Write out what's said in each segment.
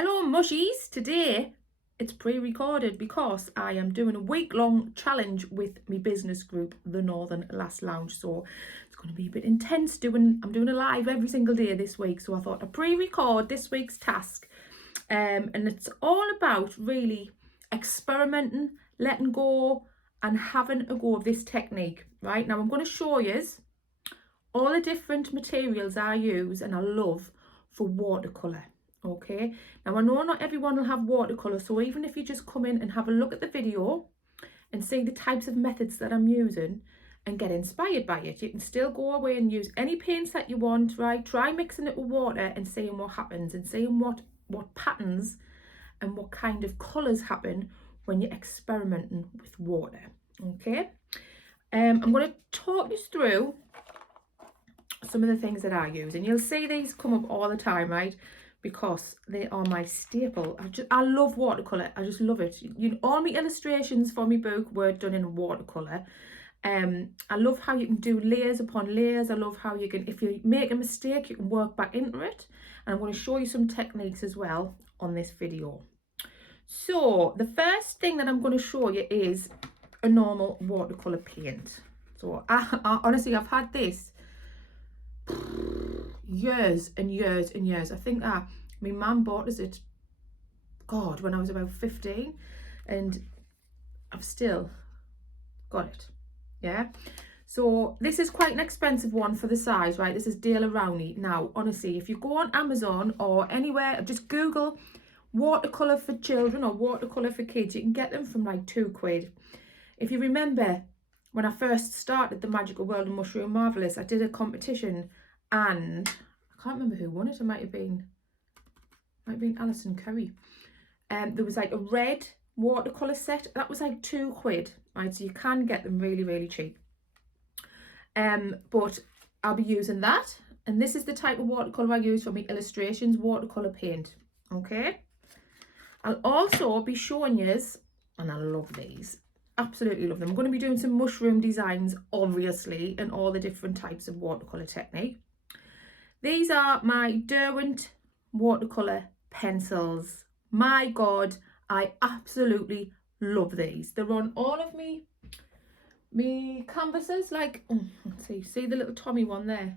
Hello mushies, today it's pre-recorded because I am doing a week-long challenge with my business group, the Northern Lass Lounge, so it's going to be a bit intense. I'm doing a live every single day this week, so I thought I'd pre-record this week's task, and it's all about really experimenting, letting go and having a go of this technique. Right now I'm going to show you all the different materials I use and I love for watercolour. Okay, now I know not everyone will have watercolour, so even if you just come in and have a look at the video and see the types of methods that I'm using and get inspired by it, you can still go away and use any paints that you want, right? Try mixing it with water and seeing what happens and seeing what patterns and what kind of colours happen when you're experimenting with water. Okay, I'm going to talk you through some of the things that I use, and you'll see these come up all the time, right? Because they are my staple. I love watercolour. I just love it. All my illustrations for my book were done in watercolour. I love how you can do layers upon layers. I love how you can, if you make a mistake, you can work back into it. And I'm going to show you some techniques as well on this video. So the first thing that I'm going to show you is a normal watercolour paint. So I honestly, I've had this years and years and years. I think my mum bought us it, God, when I was about 15, and I've still got it. Yeah, so this is quite an expensive one for the size, right? This is Dale Rowney. Now honestly, if you go on Amazon or anywhere, just Google watercolour for children or watercolour for kids, you can get them from like £2. If you remember when I first started the Magical World of Mushroom Marvellous, I did a competition and I can't remember who won it. It might have been Alison Curry. There was like a red watercolour set that was like £2, right? So you can get them really, really cheap. But I'll be using that, and this is the type of watercolour I use for my illustrations, watercolour paint. Okay, I'll also be showing you, and I love these, absolutely love them. I'm going to be doing some mushroom designs, obviously, and all the different types of watercolour technique. These are my Derwent watercolour pencils. My God, I absolutely love these. They're on all of me canvases, like, let's see the little Tommy one there.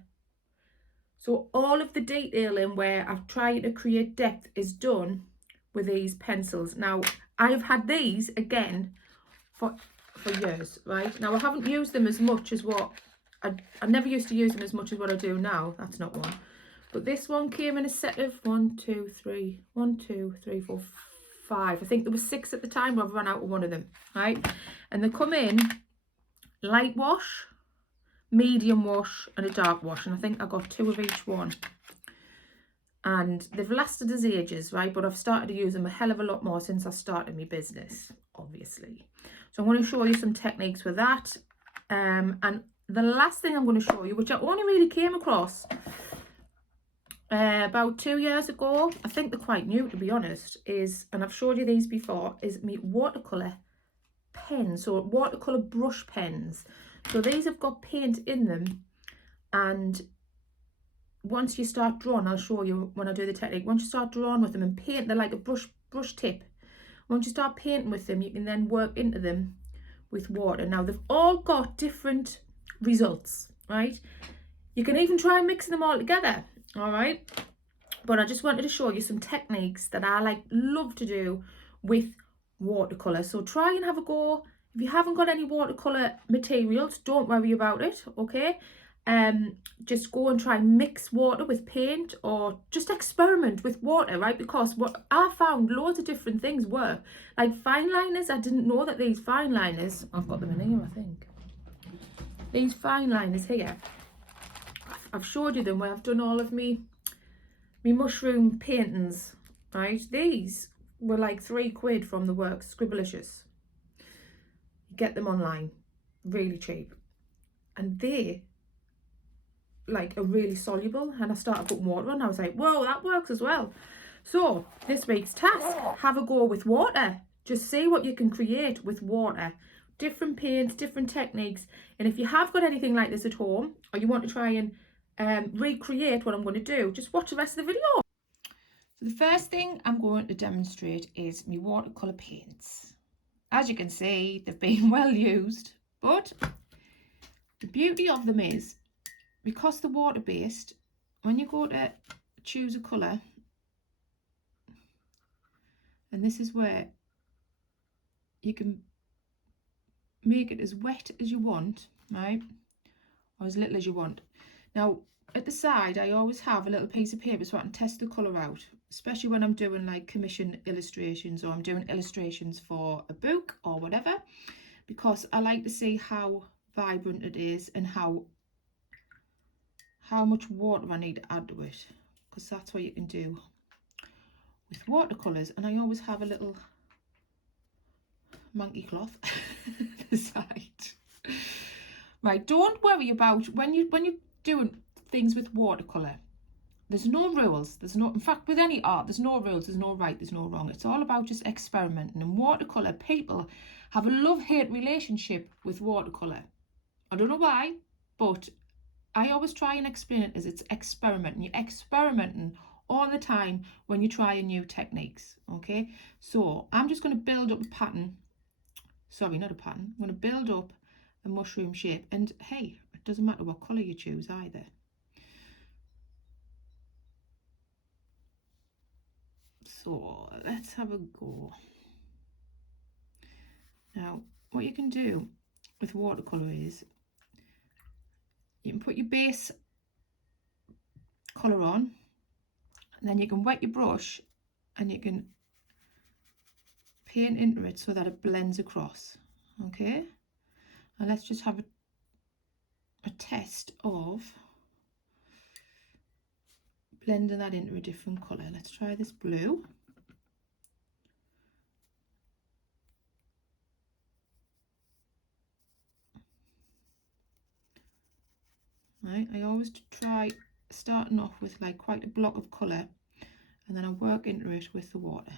So all of the detailing where I've tried to create depth is done with these pencils. Now, I've had these, again, for years, right? Now, I haven't used them as much as what I never used to use them as much as what I do now. That's not one. But this one came in a set of 1, 2, 3, 4, 5. I think there was 6 at the time, but I've run out of one of them, right? And they come in light wash, medium wash, and a dark wash. And I think I got 2 of each one. And they've lasted as ages, right? But I've started to use them a hell of a lot more since I started my business, obviously. So I'm going to show you some techniques with that. And the last thing I'm going to show you, which I only really came across about 2 years ago, I think they're quite new to be honest, is, and I've showed you these before, is my watercolour pens, so watercolour brush pens. So these have got paint in them, and once you start drawing, I'll show you when I do the technique, once you start drawing with them and paint, they're like a brush tip. Once you start painting with them, you can then work into them with water. Now they've all got different results, right? You can even try mixing them all together, all right? But I just wanted to show you some techniques that I love to do with watercolour. So try and have a go. If you haven't got any watercolour materials, don't worry about it, okay? Just go and try mix water with paint, or just experiment with water, right? Because what I found, loads of different things work. Like fine liners, I didn't know that these fine liners, I've got them in here, I think. These fine liners here, I've showed you them where I've done all of me mushroom paintings, right? These were like £3 from the works, Scribblicious. You get them online, really cheap. And they are really soluble, and I started putting water on. I was like, whoa, that works as well. So this week's task, have a go with water. Just see what you can create with water. Different paints, different techniques. And if you have got anything like this at home, or you want to try and recreate what I'm going to do, just watch the rest of the video. So the first thing I'm going to demonstrate is my watercolour paints. As you can see, they've been well used, but the beauty of them is, because they're water-based, when you go to choose a colour, and this is where you can make it as wet as you want, right, or as little as you want. Now, at the side, I always have a little piece of paper so I can test the colour out, especially when I'm doing like commission illustrations, or I'm doing illustrations for a book or whatever, because I like to see how vibrant it is and how much water I need to add to it, because that's what you can do with watercolours. And I always have a little monkey cloth at the side. Right, don't worry about when you're doing things with watercolour. There's no rules. There's no, in fact, with any art, there's no rules. There's no right. There's no wrong. It's all about just experimenting. And watercolour, people have a love-hate relationship with watercolour. I don't know why, but I always try and explain it as it's experimenting. You're experimenting all the time when you're trying new techniques. Okay, so I'm just going to build up a pattern. Sorry, not a pattern. I'm going to build up a mushroom shape. And hey, it doesn't matter what colour you choose either. So let's have a go. Now, what you can do with watercolour is you can put your base colour on, and then you can wet your brush and you can paint into it so that it blends across. Okay, and let's just have a test of blending that into a different colour. Let's try this blue. Right, I always try starting off with like quite a block of colour, and then I work into it with the water.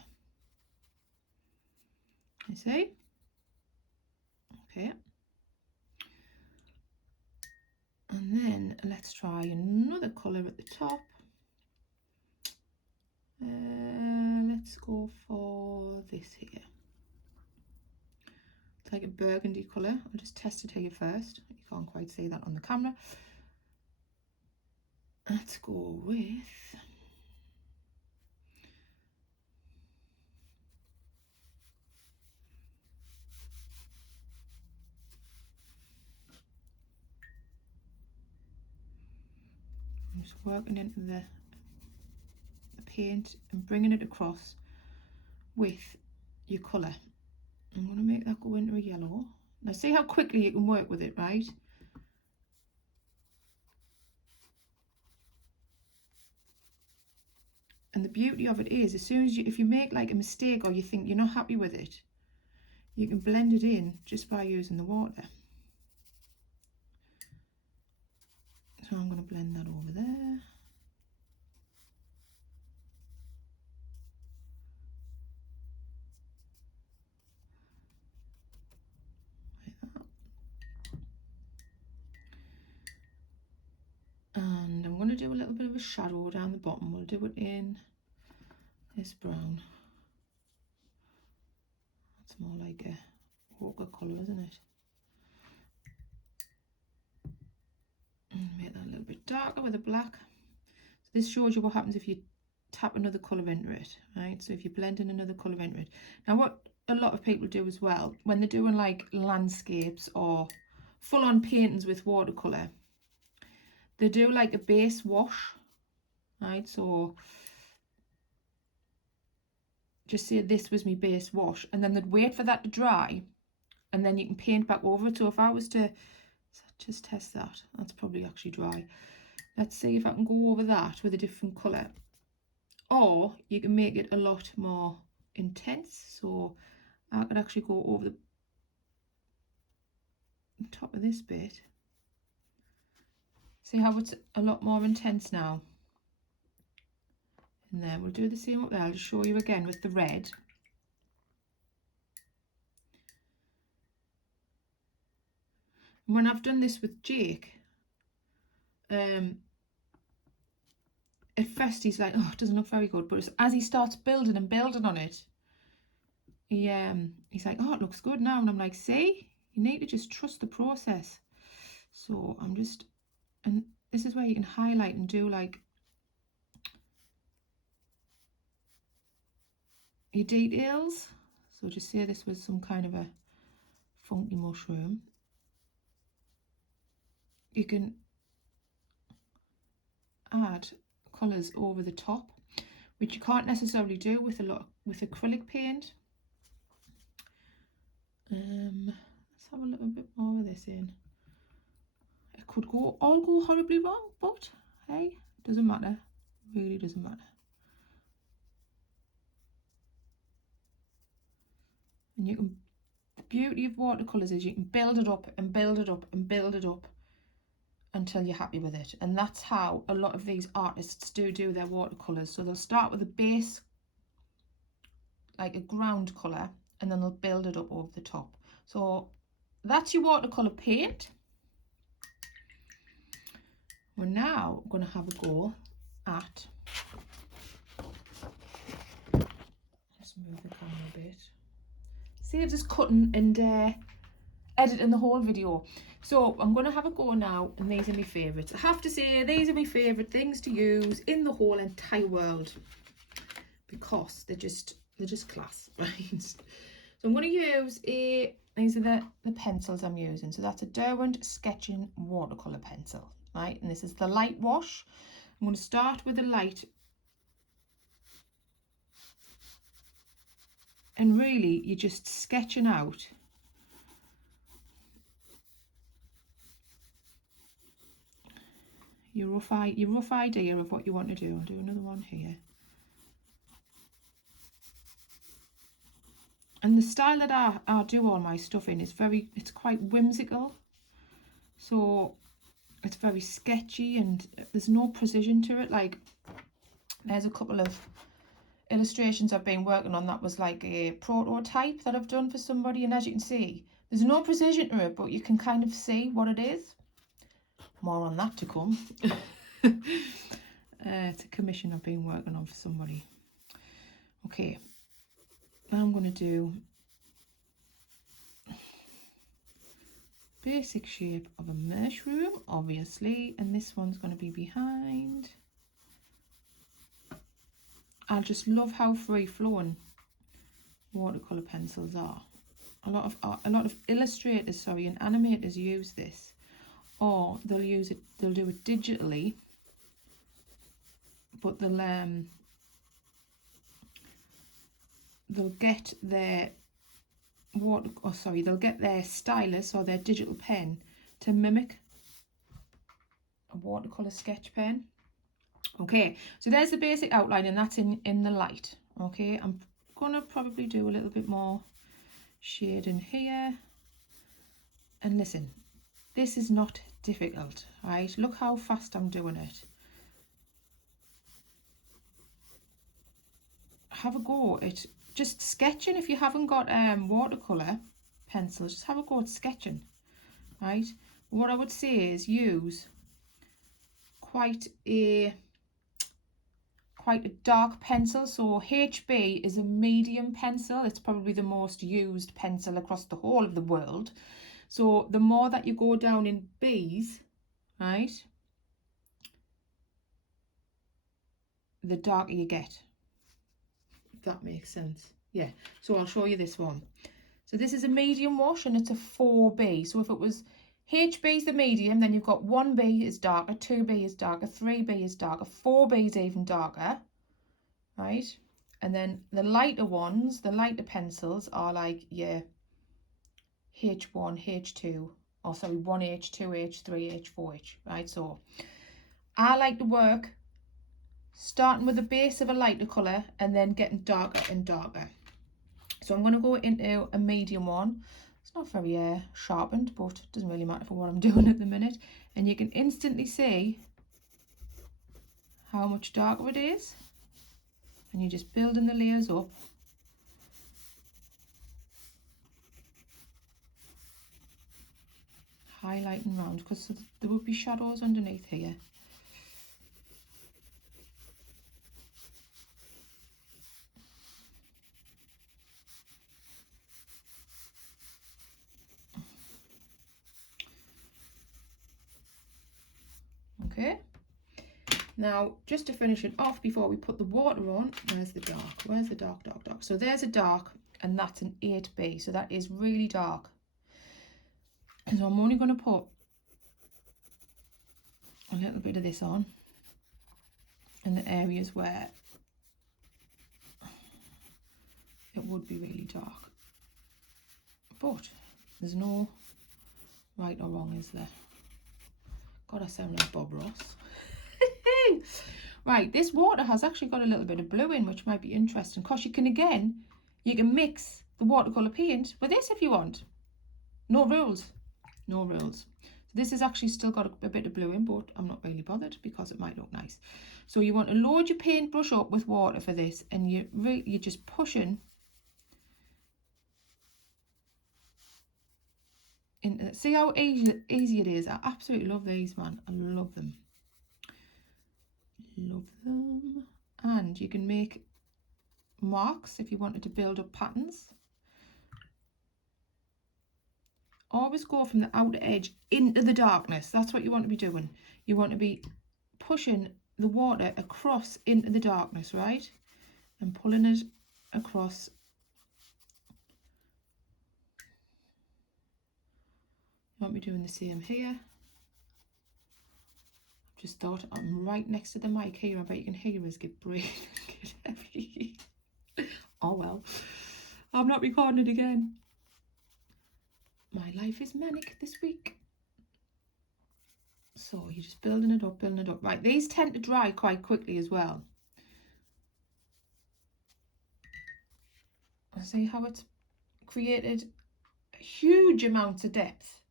You see? Okay. And then let's try another colour at the top. Let's go for this here. It's like a burgundy colour. I'll just test it here first. You can't quite see that on the camera. Let's go with I'm just working into the paint and bringing it across with your colour. I'm going to make that go into a yellow. Now see how quickly you can work with it, right? And the beauty of it is, as soon as if you make like a mistake or you think you're not happy with it, you can blend it in just by using the water. So I'm going to blend that over there. And I'm going to do a little bit of a shadow down the bottom. We'll do it in this brown. It's more like a ochre colour, isn't it? And make that a little bit darker with a black. So this shows you what happens if you tap another colour into it, right? So if you blend in another colour into it. Now what a lot of people do as well, when they're doing like landscapes or full-on paintings with watercolour, they do like a base wash, right? So just say this was my base wash, and then they'd wait for that to dry, and then you can paint back over it. So if I was to just test that, that's probably actually dry. Let's see if I can go over that with a different colour. Or you can make it a lot more intense. So I could actually go over the top of this bit. See how it's a lot more intense now? And then we'll do the same up there. I'll just show you again with the red. When I've done this with Jake, at first he's like, oh, it doesn't look very good, but as he starts building and building on it, he's like, oh, it looks good now. And I'm like, see, you need to just trust the process. So I'm just, and this is where you can highlight and do like your details. So just say this was some kind of a funky mushroom. You can add colours over the top, which you can't necessarily do with acrylic paint. Let's have a little bit more of this in. It could all go horribly wrong, but hey, doesn't matter. Really doesn't matter. And you can, the beauty of watercolours is you can build it up and build it up and build it up until you're happy with it. And that's how a lot of these artists do their watercolours. So they'll start with a base, like a ground colour, and then they'll build it up over the top. So that's your watercolour paint. We're now going to have a go at, let's move the camera a bit, saves us cutting and editing the whole video. So I'm going to have a go now, and these are my favourites. I have to say, these are my favourite things to use in the whole entire world, because they're just class, right? So I'm going to use these are the pencils I'm using. So that's a Derwent Sketching watercolour pencil, right? And this is the light wash. I'm going to start with the light, and really you're just sketching out your rough idea of what you want to do. I'll do another one here. And the style that I do all my stuff in is it's quite whimsical. So it's very sketchy and there's no precision to it. Like, there's a couple of illustrations I've been working on that was like a prototype that I've done for somebody, and as you can see, there's no precision to it, but you can kind of see what it is. More on that to come. It's a commission I've been working on for somebody. Okay, now I'm going to do basic shape of a mushroom, obviously, and this one's going to be behind. I just love how free flowing watercolor pencils are. A lot of illustrators, and animators use this, or they'll do it digitally, but they'll get their they'll get their stylus or their digital pen to mimic a watercolor sketch pen. Okay, so there's the basic outline, and that's in the light. Okay, I'm gonna probably do a little bit more shading here. And listen, this is not difficult, right? Look how fast I'm doing it. Have a go at just sketching. If you haven't got watercolor pencils, just have a go at sketching, right? What I would say is use quite a dark pencil. So HB is a medium pencil. It's probably the most used pencil across the whole of the world. So the more that you go down in Bs, right, the darker you get, if that makes sense. Yeah, so I'll show you this one. So this is a medium wash, and it's a 4B. So if it was HB is the medium, then you've got 1B is darker, 2B is darker, 3B is darker, 4B is even darker, right? And then the lighter ones, the lighter pencils are like, yeah, H1, H2, or sorry, 1H, 2H, 3H, 4H, right? So I like to work starting with the base of a lighter colour and then getting darker and darker. So I'm going to go into a medium one. It's not very sharpened, but it doesn't really matter for what I'm doing at the minute. And you can instantly see how much darker it is. And you're just building the layers up. Highlighting round, because there would be shadows underneath here. Now, just to finish it off before we put the water on, where's the dark? Where's the dark, dark, dark? So there's a dark, and that's an 8B. So that is really dark. And so I'm only going to put a little bit of this on in the areas where it would be really dark. But there's no right or wrong, is there? God, I sound like Bob Ross. Right, this water has actually got a little bit of blue in, which might be interesting, because you can mix the watercolour paint with this if you want. No rules. No rules. So this has actually still got a bit of blue in, but I'm not really bothered because it might look nice. So you want to load your paintbrush up with water for this, and you're just pushing in. See how easy it is. I absolutely love these, man. I love them. Love them. And you can make marks if you wanted to build up patterns. Always go from the outer edge into the darkness. That's what you want to be doing. You want to be pushing the water across into the darkness, right? And pulling it across. You want me doing the same here. Just thought I'm right next to the mic here. I bet you can hear us get brave and get heavy. Oh well, I'm not recording it again. My life is manic this week. So you're just building it up, building it up. Right, these tend to dry quite quickly as well. See how it's created huge amounts of depth,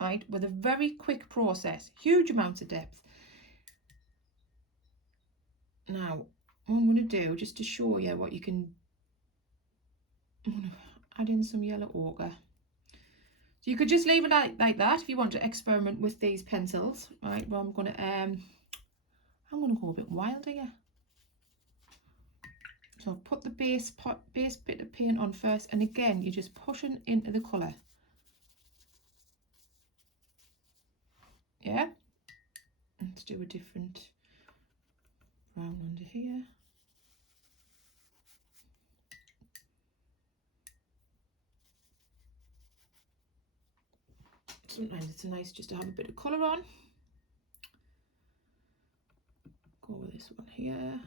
right? With a very quick process, huge amounts of depth. Now, what I'm going to do, just to show you what you can, I'm going to add in some yellow ochre. So you could just leave it like that if you want to experiment with these pencils, right? Well, I'm going to go a bit wild here. So I'll put the base bit of paint on first, and again, you're just pushing into the colour. Yeah? Let's do a different brown under here. Sometimes it's nice just to have a bit of colour on. Go with this one here.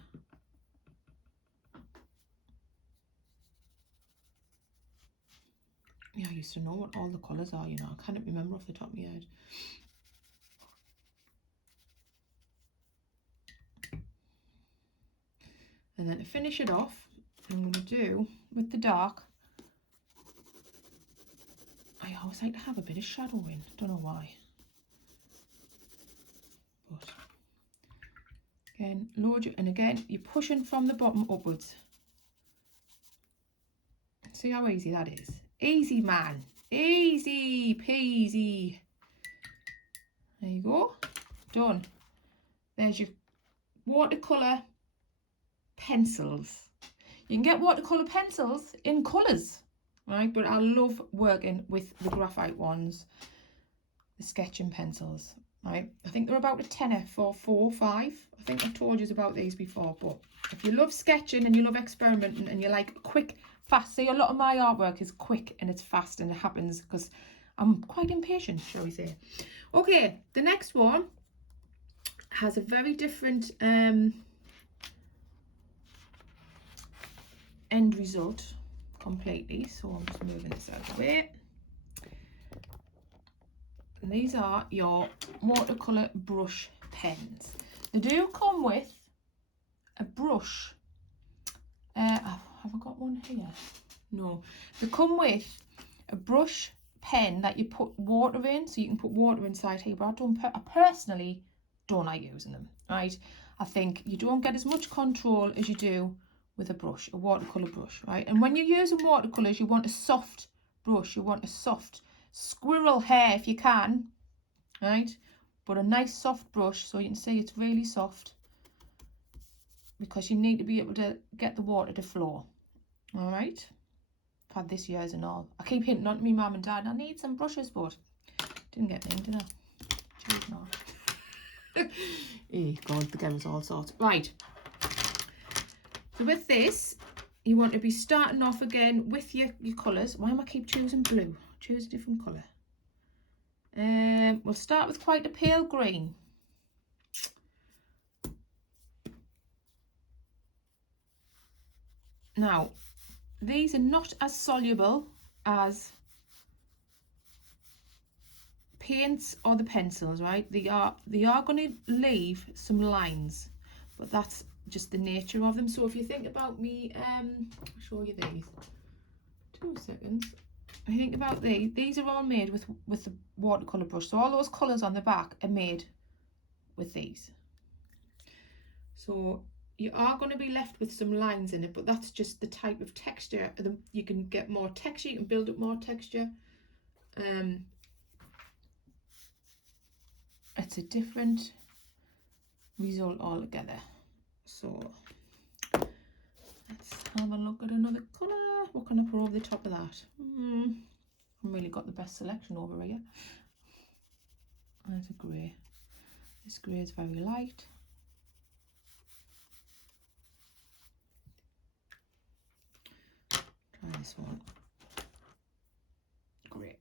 Yeah, I used to know what all the colours are, you know. I can't remember off the top of my head. And then to finish it off, I'm going to do with the dark. I always like to have a bit of shadow in. Don't know why. But again, load you, and again, you're pushing from the bottom upwards. See how easy that is? Easy, man. Easy peasy. There you go. Done. There's your watercolour pencils. You can get watercolour pencils in colours, right? But I love working with the graphite ones, the sketching pencils, right? I think they're about a tenner for 4 or 5. I think I've told you about these before, but if you love sketching and you love experimenting and you like quick, fast, see, a lot of my artwork is quick and it's fast and it happens because I'm quite impatient, shall we say. Okay, the next one has a very different end result completely, so I'm just moving this out of the way. And these are your watercolour brush pens. They do come with a brush. Have I got one here? No. They come with a brush pen that you put water in, so you can put water inside here, but I personally don't like using them, right? I think you don't get as much control as you do with a brush, a watercolour brush, right? And when you're using watercolours, you want a soft brush, you want a soft squirrel hair if you can, right? But a nice soft brush so you can see it's really soft, because you need to be able to get the water to flow. All right, I've had this years and all. I keep hinting on to me mum and dad, I need some brushes, but didn't get them, did I? Choose not. Eh, God, the girls all sorts. Right. So with this, you want to be starting off again with your colours. Why am I keep choosing blue? Choose a different colour. We'll start with quite a pale green. Now, these are not as soluble as paints or the pencils, right? They are going to leave some lines, but that's just the nature of them. So if you think about me, I'll show you these. 2 seconds. I think about these are all made with the watercolour brush. So all those colours on the back are made with these. So you are going to be left with some lines in it, but that's just the type of texture. You can get more texture, you can build up more texture. It's a different result altogether. So let's have a look at another colour. What can I put over the top of that? I've really got the best selection over here. There's a grey. This grey is very light. Try this one. Grey.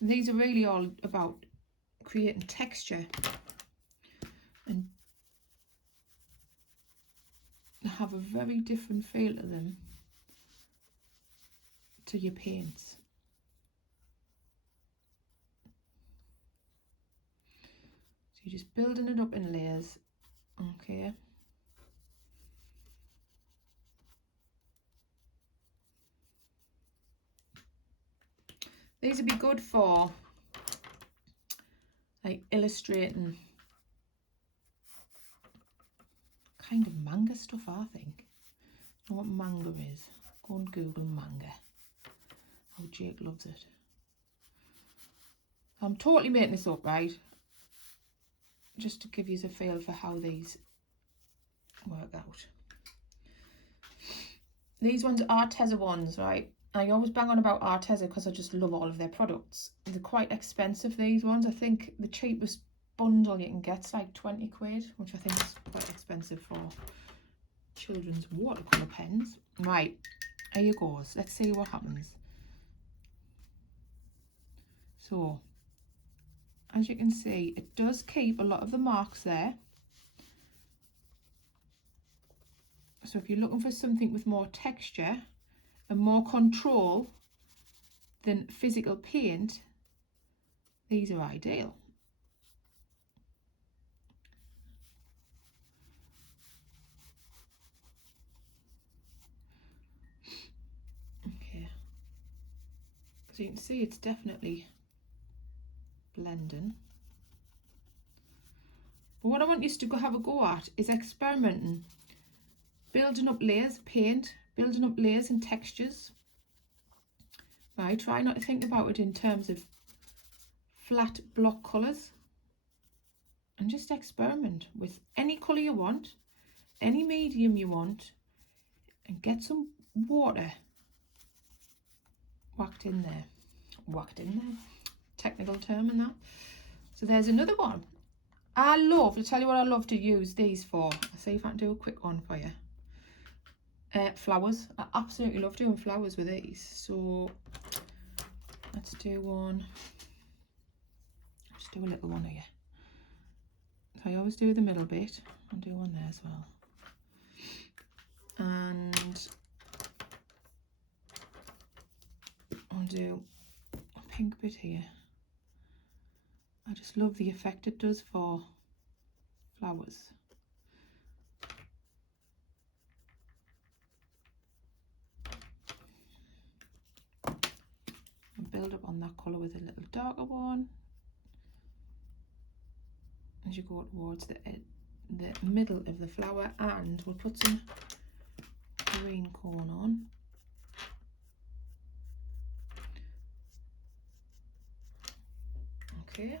These are really all about creating texture and have a very different feel to them to your paints. So you're just building it up in layers, okay? These would be good for like illustrating kind of manga stuff, I think. You know what manga is? Go and Google manga. Oh, Jake loves it. I'm totally making this up, right? Just to give you a feel for how these work out. These ones are Arteza ones, right? I always bang on about Arteza because I just love all of their products. They're quite expensive, these ones. I think the cheapest bundle you can get's like 20 quid, which I think is quite expensive for children's watercolour pens. Right, here you goes. Let's see what happens. So, as you can see, it does keep a lot of the marks there. So if you're looking for something with more texture and more control than physical paint, these are ideal. Okay, so you can see it's definitely blending. But what I want you to go have a go at is experimenting, building up layers of paint, building up layers and textures. Right, try not to think about it in terms of flat block colours, and just experiment with any colour you want, any medium you want, and get some water whacked in there. Technical term and that. So there's another one. I'll tell you what I love to use these for. I'll see if I can do a quick one for you. Flowers. I absolutely love doing flowers with these. So let's do one. Just do a little one here. So I always do the middle bit. I'll do one there as well. And I'll do a pink bit here. I just love the effect it does for flowers. And build up on that colour with a little darker one as you go towards the middle of the flower, and we'll put some green corn on. Okay,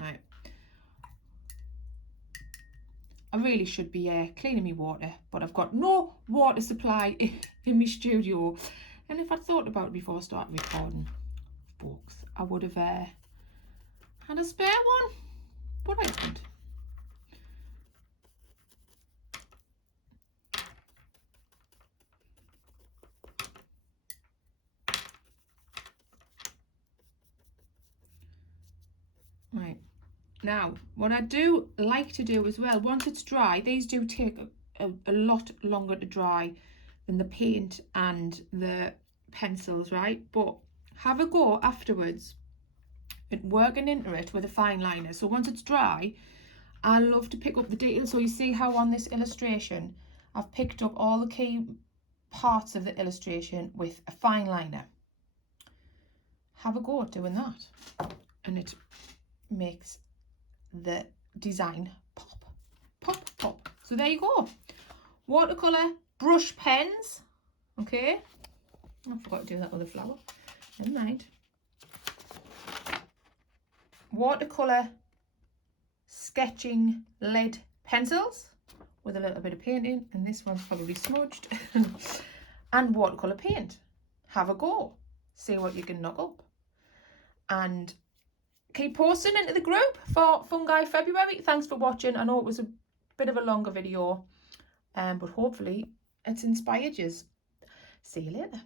right. I really should be cleaning my water, but I've got no water supply in my studio. And if I'd thought about it before I started recording, folks, I would have had a spare one, but I didn't. Right. Now, what I do like to do as well, once it's dry, these do take a lot longer to dry than the paint and the pencils, right? But have a go afterwards at working into it with a fine liner. So once it's dry, I love to pick up the details. So you see how on this illustration, I've picked up all the key parts of the illustration with a fine liner. Have a go at doing that, and it makes the design pop, pop, pop. So there you go. Watercolour brush pens. Okay. I forgot to do that other flower. Never mind. Watercolour sketching lead pencils with a little bit of paint in, and this one's probably smudged. And watercolour paint. Have a go. See what you can knock up. And keep posting into the group for Fungi February. Thanks for watching. I know it was a bit of a longer video, but hopefully it's inspired you. See you later.